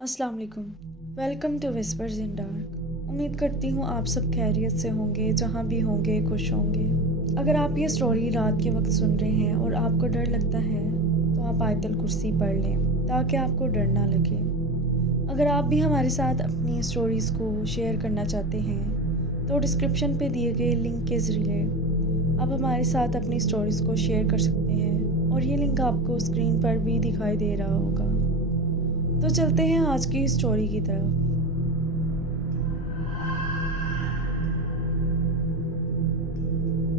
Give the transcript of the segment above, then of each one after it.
अस्सलाम वालेकुम। Welcome to whispers in dark. उम्मीद करती हूँ आप सब खैरियत से होंगे, जहाँ भी होंगे खुश होंगे। अगर आप ये स्टोरी रात के वक्त सुन रहे हैं और आपको डर लगता है तो आप आयतल कुर्सी पढ़ लें ताकि आपको डर ना लगे। अगर आप भी हमारे साथ अपनी स्टोरीज़ को शेयर करना चाहते हैं तो डिस्क्रिप्शन पे दिए गए लिंक के ज़रिए आप हमारे साथ अपनी स्टोरीज़ को शेयर कर सकते हैं और ये लिंक आपको स्क्रीन पर भी दिखाई दे रहा होगा। तो चलते हैं आज की स्टोरी की तरफ।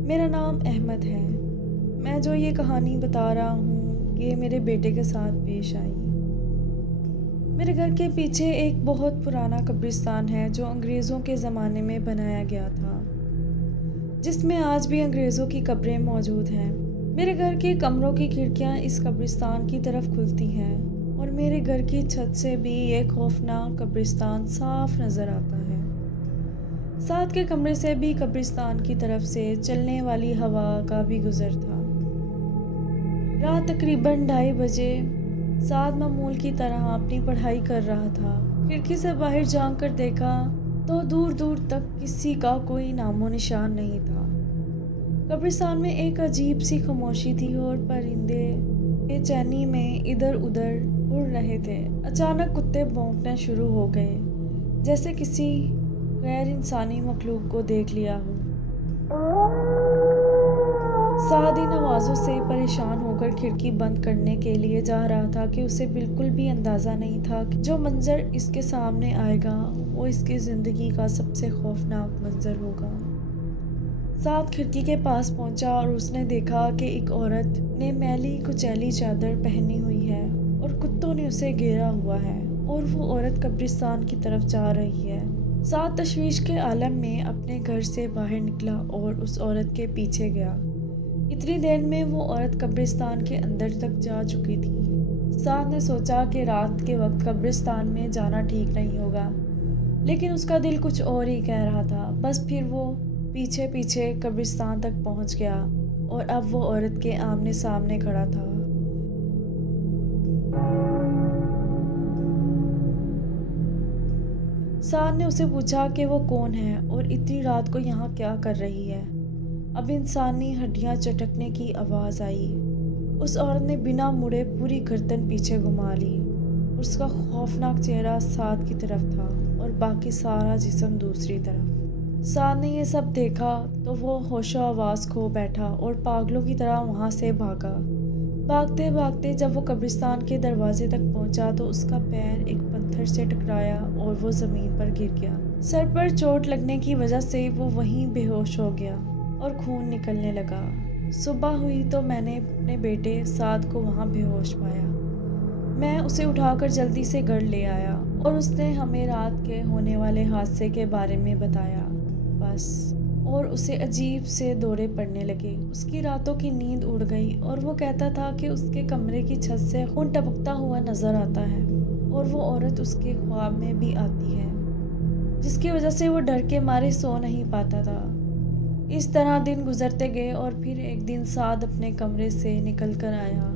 मेरा नाम अहमद है। मैं जो ये कहानी बता रहा हूँ ये मेरे बेटे के साथ पेश आई। मेरे घर के पीछे एक बहुत पुराना कब्रिस्तान है जो अंग्रेज़ों के ज़माने में बनाया गया था, जिसमें आज भी अंग्रेज़ों की कब्रें मौजूद हैं। मेरे घर के कमरों की खिड़कियाँ इस कब्रिस्तान की तरफ खुलती हैं और मेरे घर की छत से भी ये खौफनाक कब्रिस्तान साफ नज़र आता है। साथ के कमरे से भी कब्रिस्तान की तरफ से चलने वाली हवा का भी गुजर था। रात तकरीबन 2:30 बजे साद मामूल की तरह अपनी पढ़ाई कर रहा था। खिड़की से बाहर झांक कर देखा तो दूर दूर तक किसी का कोई नामो निशान नहीं था। कब्रिस्तान में एक अजीब सी खामोशी थी और परिंदे बेचैनी में इधर उधर उड़ रहे थे। अचानक कुत्ते भौंकना शुरू हो गए, जैसे किसी गैर इंसानी मखलूक को देख लिया हो। साद इन आवाज़ों से परेशान होकर खिड़की बंद करने के लिए जा रहा था कि उसे बिल्कुल भी अंदाज़ा नहीं था कि जो मंजर इसके सामने आएगा वो इसकी ज़िंदगी का सबसे खौफनाक मंजर होगा। साद खिड़की के पास पहुंचा और उसने देखा कि एक औरत ने मैली कुचैली चादर पहनी हुई है और कुत्तों ने उसे घेरा हुआ है और वो औरत कब्रिस्तान की तरफ जा रही है। साद तशवीश के आलम में अपने घर से बाहर निकला और उस औरत के पीछे गया। इतनी देर में वो औरत कब्रिस्तान के अंदर तक जा चुकी थी। साद ने सोचा कि रात के वक्त कब्रिस्तान में जाना ठीक नहीं होगा, लेकिन उसका दिल कुछ और ही कह रहा था। बस फिर वो पीछे पीछे कब्रिस्तान तक पहुंच गया और अब वो औरत के आमने सामने खड़ा था। साद ने उसे पूछा कि वो कौन है और इतनी रात को यहाँ क्या कर रही है। अब इंसानी हड्डियाँ चटकने की आवाज़ आई। उस औरत ने बिना मुड़े पूरी गर्दन पीछे घुमा ली। उसका खौफनाक चेहरा साद की तरफ था और बाकी सारा जिस्म दूसरी तरफ। साद ने ये सब देखा तो वो होशो आवाज़ खो बैठा और पागलों की तरह वहाँ से भागा। भागते भागते जब वो कब्रिस्तान के दरवाजे तक पहुंचा तो उसका पैर एक पत्थर से टकराया और वो ज़मीन पर गिर गया। सर पर चोट लगने की वजह से वो वहीं बेहोश हो गया और खून निकलने लगा। सुबह हुई तो मैंने अपने बेटे साद को वहाँ बेहोश पाया। मैं उसे उठाकर जल्दी से घर ले आया और उसने हमें रात के होने वाले हादसे के बारे में बताया। बस और उसे अजीब से दौरे पड़ने लगे। उसकी रातों की नींद उड़ गई और वो कहता था कि उसके कमरे की छत से खून टपकता हुआ नजर आता है और वो औरत उसके ख्वाब में भी आती है, जिसकी वजह से वो डर के मारे सो नहीं पाता था। इस तरह दिन गुजरते गए और फिर एक दिन साद अपने कमरे से निकल कर आया।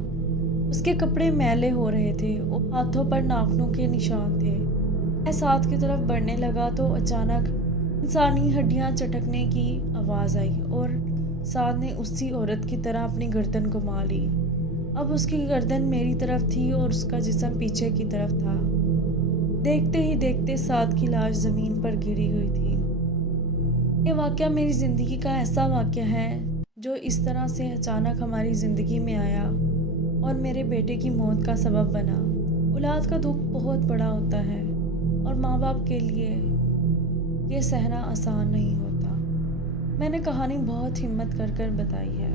उसके कपड़े मैले हो रहे थे और हाथों पर नाखूनों के निशान थे। मैं साद की तरफ बढ़ने लगा तो अचानक इंसानी हड्डियां चटकने की आवाज़ आई और साद ने उसी औरत की तरह अपनी गर्दन घुमा ली। अब उसकी गर्दन मेरी तरफ थी और उसका जिस्म पीछे की तरफ था। देखते ही देखते साद की लाश ज़मीन पर गिरी हुई थी। ये वाक़या मेरी ज़िंदगी का ऐसा वाक़या है जो इस तरह से अचानक हमारी ज़िंदगी में आया और मेरे बेटे की मौत का सबब बना। औलाद का दुख बहुत बड़ा होता है और माँ बाप के लिए ये सहना आसान नहीं होता। मैंने कहानी बहुत हिम्मत कर बताई है।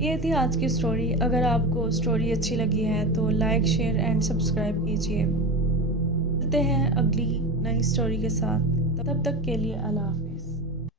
ये थी आज की स्टोरी। अगर आपको स्टोरी अच्छी लगी है तो लाइक, शेयर एंड सब्सक्राइब कीजिए। मिलते हैं अगली नई स्टोरी के साथ। तब तक के लिए अल्लाह हाफ़िज़।